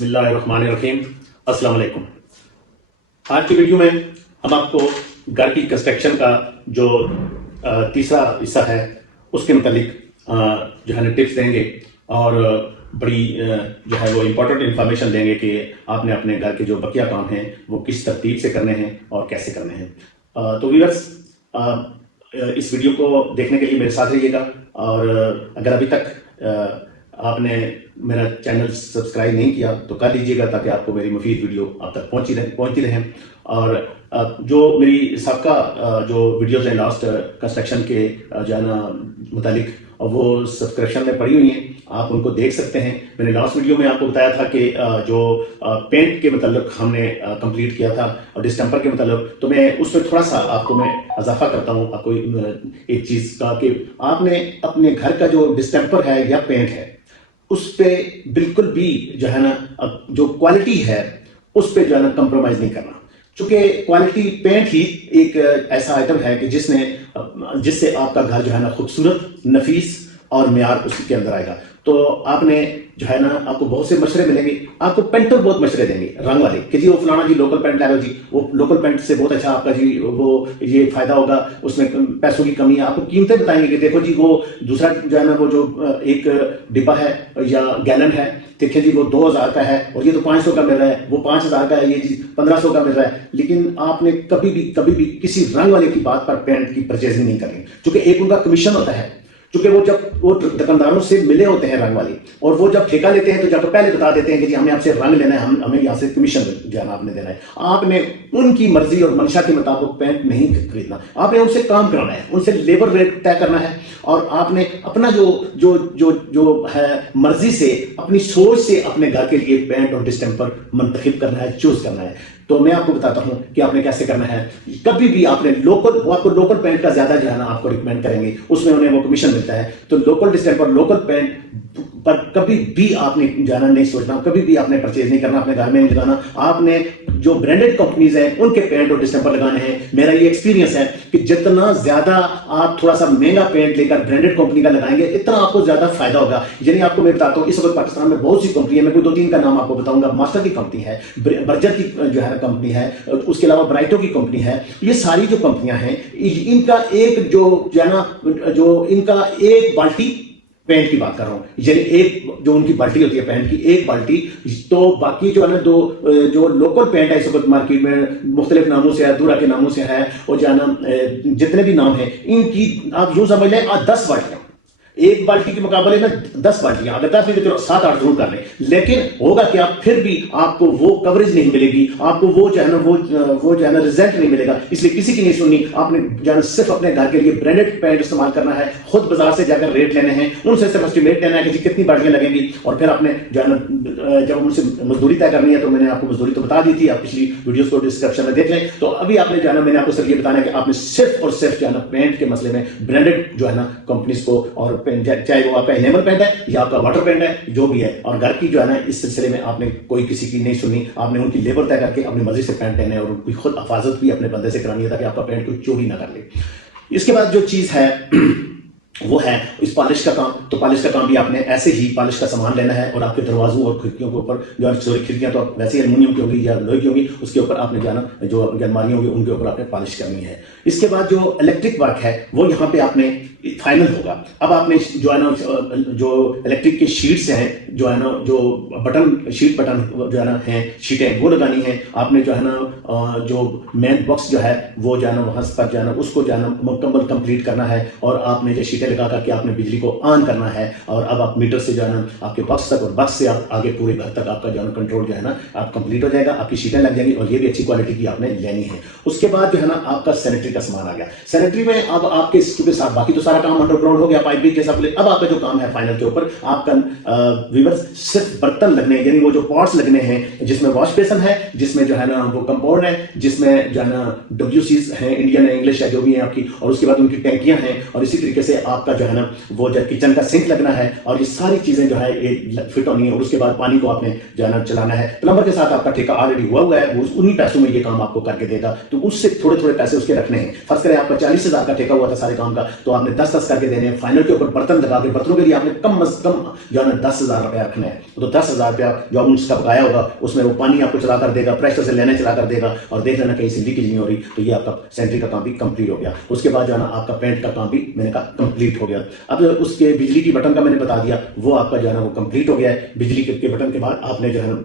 बिस्मिल्लाहिर्रहमानिर्रहीम। अस्सलाम वालेकुम। आज की वीडियो में हम आपको घर की कंस्ट्रक्शन का जो तीसरा हिस्सा है उसके मुतालिक जो है ना टिप्स देंगे और बड़ी जो है वो इम्पोर्टेंट इन्फॉर्मेशन देंगे कि आपने अपने घर के जो बकिया काम हैं वो किस तरतीब से करने हैं और कैसे करने हैं। तो व्यूअर्स, इस वीडियो को देखने के लिए मेरे साथ रहिएगा और अगर अभी तक आपने मेरा चैनल सब्सक्राइब नहीं किया तो कर लीजिएगा ताकि आपको मेरी मुफीद वीडियो आप तक पहुंचती रहें। और जो मेरी सबका जो वीडियोस हैं लास्ट कंस्ट्रक्शन के जो है ना मुतालिक वो सब्सक्रिप्शन में पड़ी हुई हैं, आप उनको देख सकते हैं। मैंने लास्ट वीडियो में आपको बताया था कि जो पेंट के मतलब हमने कंप्लीट किया था और डिस्टेंपर के मतलब, तो मैं उसमें थोड़ा सा आपको मैं इजाफा करता हूँ आपको एक चीज़ का कि आपने अपने घर का जो डिस्टेंपर है या पेंट है उस पर बिल्कुल भी जो है ना जो क्वालिटी है उस पर जो है ना कंप्रोमाइज नहीं करना, क्योंकि क्वालिटी पेंट ही एक ऐसा आइटम है कि जिससे आपका घर जो है ना खूबसूरत, नफीस और मेयार उसके अंदर आएगा। तो आपने जो है ना आपको बहुत से मशवरे मिलेंगे, आपको पेंटर बहुत मशवरे देंगे रंग वाले कि जी वो फलाना जी लोकल पेंट ला लो जी, वो लोकल पेंट से बहुत अच्छा आपका जी वो ये फायदा होगा, उसमें पैसों की कमी है। आपको कीमतें बताएंगे कि देखो जी वो दूसरा जो है ना वो जो एक डिब्बा है या गैलन है, देखिए जी वो 2000 का है और ये तो 500 का मिल रहा है, वो 5000 का है, ये जी 1500 का मिल रहा है। लेकिन आपने कभी भी किसी रंग वाले की बात पर पेंट की परचेजिंग नहीं करनी, क्योंकि एक उनका कमीशन होता है, क्योंकि वो जब वो दुकानदारों से मिले होते हैं रंग वाली, और वो जब ठेका लेते हैं तो जब पहले बता देते हैं कि जी हमें आपसे रंग लेना है, हमें यहाँ से कमीशन जो है आपने देना है। आपने उनकी मर्जी और मंशा के मुताबिक पेंट नहीं खरीदना, आपने उनसे काम कराना है, उनसे लेबर रेट तय करना है और आपने अपना जो जो जो जो है मर्जी से, अपनी सोच से अपने घर के लिए पेंट और डिस्टेंपर मुंतखब करना है, चूज करना है। तो मैं आपको बताता हूं कि आपने कैसे करना है। कभी भी आपने वो आपको लोकल पेंट का ज्यादा जो है ना आपको रिकमेंड करेंगे, उसमें उन्हें वो कमीशन मिलता है। तो लोकल डिस्टेंपर, लोकल पेंट पर कभी भी आपने जाना नहीं सोचना, कभी भी आपने परचेज नहीं करना, अपने घर में नहीं लगाना। आपने जो ब्रांडेड कंपनीज हैं उनके पेंट और डिस्टेंपर लगाने हैं। मेरा ये एक्सपीरियंस है कि जितना ज्यादा आप थोड़ा सा महंगा पेंट लेकर ब्रांडेड कंपनी का लगाएंगे इतना आपको ज्यादा फायदा होगा। यानी आपको मैं बताता हूं, इस वक्त पाकिस्तान में बहुत सी कंपनी है, मैं कोई 2-3 का नाम आपको बताऊंगा। मास्टर की कंपनी है, बर्जर की जो है कंपनी है, उसके अलावा ब्राइटो की कंपनी है। ये सारी जो कंपनियां हैं इनका एक जो है ना जो इनका एक बाल्टी पेंट की बात कर रहा हूं, यानी एक जो उनकी बाल्टी होती है पेंट की, एक बाल्टी। तो बाकी जो है ना जो लोकल पेंट है इस वक्त मार्केट में मुख्तलिफ नामों से है, दूरा के नामों से है, और जो है ना जितने भी नाम है इनकी आप यूं समझ लें 10 बाल्टियां, एक बाल्टी के मुकाबले में 10 बाल्टियां, अगर 10 नहीं तो 7-8 जरूर कर लें। लेकिन होगा क्या, फिर भी आपको वो कवरेज नहीं मिलेगी, आपको वो जो है ना वो जो है ना रिजल्ट नहीं मिलेगा। इसलिए किसी की नहीं सुननी, आपने जो है सिर्फ अपने घर के लिए ब्रांडेड पेंट इस्तेमाल करना है। खुद बाजार से जाकर रेट लेने हैं, उनसे सिर्फ एस्टिमेट लेना है कि जी कितनी बाल्टियां लगेंगी, और फिर आपने जो है ना जब उनसे मजदूरी तय करनी है, तो मैंने आपको मजदूरी तो बता दी थी, आप पिछली वीडियोस को डिस्क्रिप्शन में देख लें। तो अभी आपने जो है ना मैंने आपको सिर्फ ये बताना है कि आपने सिर्फ और सिर्फ जो है ना पेंट के मसले में ब्रांडेड जो है ना कंपनीज को, और चाहे वो आपका एनेमल पेंट है या आपका वाटर पेंट है, जो भी है, और घर की जो है ना इस सिलसिले में आपने कोई किसी की नहीं सुननी। आपने उनकी लेबर तय करके अपनी मर्जी से पेंट लेने और उनकी खुद हिफाजत भी अपने बंदे से करानी है ताकि आपका पेंट कोई चोरी ना कर ले। इसके बाद जो चीज है वो है इस पॉलिश का काम। तो पॉलिश का काम भी आपने ऐसे ही पॉलिश का सामान लेना है और आपके दरवाजों और खिड़कियों के ऊपर जो सॉरी खिड़कियां तो वैसे ही एल्युमिनियम की होगी या लोहे की होगी, उसके ऊपर आपने जाना जो अलमारियां होंगी उनके ऊपर आपने पॉलिश करनी है। इसके बाद जो इलेक्ट्रिक वर्क है वो यहाँ पे आपने फाइनल होगा। अब आपने जो है ना जो इलेक्ट्रिक के शीट्स हैं, जो है ना जो बटन जो है ना है शीटें वो लगानी है। आपने जो है ना जो मेन बॉक्स जो है वो जो है ना वहां पर जो है ना उसको जो है ना मुकम्मल कंप्लीट करना है, और आपने जो शीटें लगा करके आपने बिजली को ऑन करना है। और अब आप मीटर से जो है ना आपके बॉक्स तक और बॉक्स से आप आगे पूरे घर तक आपका जो है ना कंट्रोल जो है ना आप कंप्लीट हो जाएगा, आपकी शीटें लग जाएंगी और ये भी अच्छी क्वालिटी की आपने लेनी है। उसके बाद जो है ना आपका सैनिटरी का सामान आ गया। सैनिटरी में अब आपके इसके साथ बाकी तो सारा काम अंडरग्राउंड हो गया, पाइप भी जैसा बोले। अब आपका जो काम है फाइनल के ऊपर, आपका व्यूअर्स सिर्फ बर्तन लगने हैं, यानी वो जो पॉट्स लगने हैं जिसमें वॉश बेसन है, जिसमें जो है ना वो कंपाउंड है, जिसमें जो है ना WCs हैं, इंडियन है, इंग्लिश है, जो भी है आपकी, और उसके बाद उनकी टैंकियां हैं, और इसी तरीके से आपका जो है ना वो जो किचन का सिंक लगना है, और ये सारी चीजें जो है ये फिट होनी है। और उसके बाद पानी को आपने जो है ना चलाना है। प्लम्बर के साथ आपका ठेका ऑलरेडी हुआ है, वो उन्हीं पैसों में ये काम आपको करके देगा, तो उससे थोड़े थोड़े पैसे उसके रखने हैं। फर्स्ट करें आपका 40,000 का ठेका हुआ था सारे काम का, तो आपने 10-10 करके देने हैं, फाइनल के ऊपर बर्तन लगा के, बर्तनों के लिए आपने कम से कम जो है ना 10,000 रुपया रखना है। तो 10,000 रुपया जो आपने उसका बकाया होगा उसमें वो पानी आपको चला कर देगा, प्रेशर से लेने चला कर देगा, और देख लेना कहीं से लीकेज नहीं हो रही। तो ये आपका सेंट्री का काम भी कंप्लीट हो गया। उसके बाद जो है ना आपका पेंट का काम भी मैंने कहा कंप्लीट हो गया। अब उसके बिजली की बटन का मैंने बता दिया, वो आपका जो है ना वो कंप्लीट हो गया है। बिजली के बटन के बाद आपने जो है ना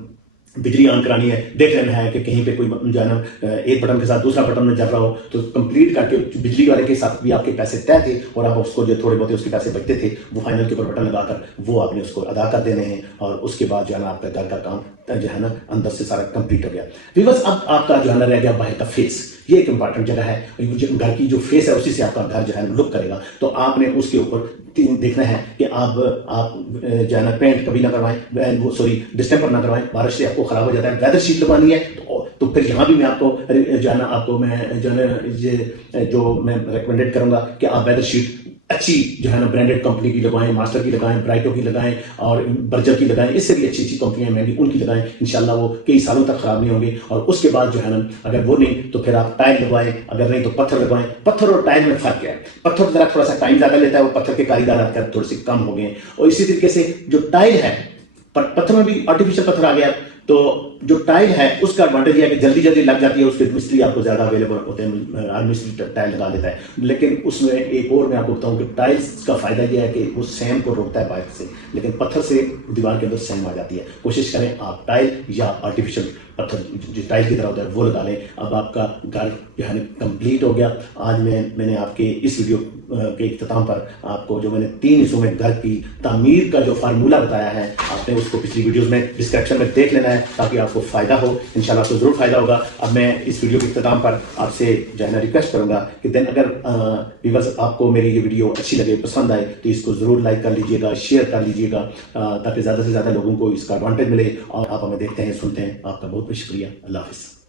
बिजली ऑन करानी है, देख लेना है कि कहीं पे कोई जो है ना एक बटन के साथ दूसरा बटन में जल रहा हो, तो कंप्लीट करके बिजली वाले के साथ भी आपके पैसे तय थे और आप उसको जो थोड़े बहुत उसके पैसे बचते थे वो फाइनल के ऊपर बटन लगाकर वो आपने उसको अदा कर देने हैं। और उसके बाद जो है ना आपका घर का काम जो है ना अंदर से सारा कंप्लीट हो गया। व्यूअर्स, अब आपका जो है ना रह गया बाहर का फेस। ये एक इंपॉर्टेंट जगह है, घर की जो फेस है उसी से आपका घर जो है लुक करेगा। तो आपने उसके ऊपर देखना है कि आप जो है ना पेंट कभी ना करवाएं, वो सॉरी डिस्टेंपर ना करवाएं, बारिश से आपको खराब हो जाता है। वेदर शीट लगवानी है तो फिर यहाँ भी मैं आपको जो है ना आपको मैं जो है ना ये जो मैं रिकमेंडेड करूंगा कि आप वेदर शीट अच्छी जो है ना ब्रांडेड कंपनी की लगवाएं, मास्टर की लगाएं, ब्राइटो की लगाएं और बर्जर की लगाएं। इससे भी अच्छी कंपनियां महंगी उनकी लगाएं, इंशाल्लाह वो कई सालों तक खराब नहीं होंगे। और उसके बाद जो है ना अगर वो नहीं तो फिर आप टाइल लगवाएं, अगर नहीं तो पत्थर लगवाएं। पत्थर और टाइल में फर्क है, पत्थर जरा थोड़ा सा टाइम ज्यादा लेता है, वो पत्थर के कारीगर आजकल थोड़े से कम हो गए। और इसी तरीके से जो टाइल है, पत्थर में भी आर्टिफिशियल पत्थर आ गया, तो जो टाइल है उसका एडवांटेज है कि जल्दी जल्दी लग जाती है, उसके मिस्त्री आपको ज्यादा अवेलेबल होते हैं, मिस्त्री टाइल लगा देता है। लेकिन उसमें एक और मैं आपको बताऊं कि टाइल्स का फायदा यह है कि वो सैम को रोकता है बाहर से, लेकिन पत्थर से दीवार के अंदर सैम आ जाती है। कोशिश करें आप टाइल या आर्टिफिशियल पत्थर जो टाइल की तरह होता है वो लगा लें। अब आपका घर जो है कंप्लीट हो गया। आज मैंने आपके इस वीडियो के इख्तिताम पर आपको जो मैंने 3 हिस्सों में घर की तामीर का जो फार्मूला बताया है, आपने उसको पिछली वीडियोस में डिस्क्रिप्शन में देख लेना है ताकि आपको फायदा हो। इंशाल्लाह आपको जरूर फायदा होगा। अब मैं इस वीडियो के इख्तिताम पर आपसे जो है ना रिक्वेस्ट करूंगा कि देन अगर व्यूअर्स आपको मेरी ये वीडियो अच्छी लगे, पसंद आए, तो इसको जरूर लाइक कर लीजिएगा, शेयर कर लीजिएगा, ताकि ज्यादा से ज्यादा लोगों को इसका एडवांटेज मिले। और आप हमें देखते हैं, सुनते हैं। आपका बहुत बहुत शुक्रिया। अल्लाह हाफिज़।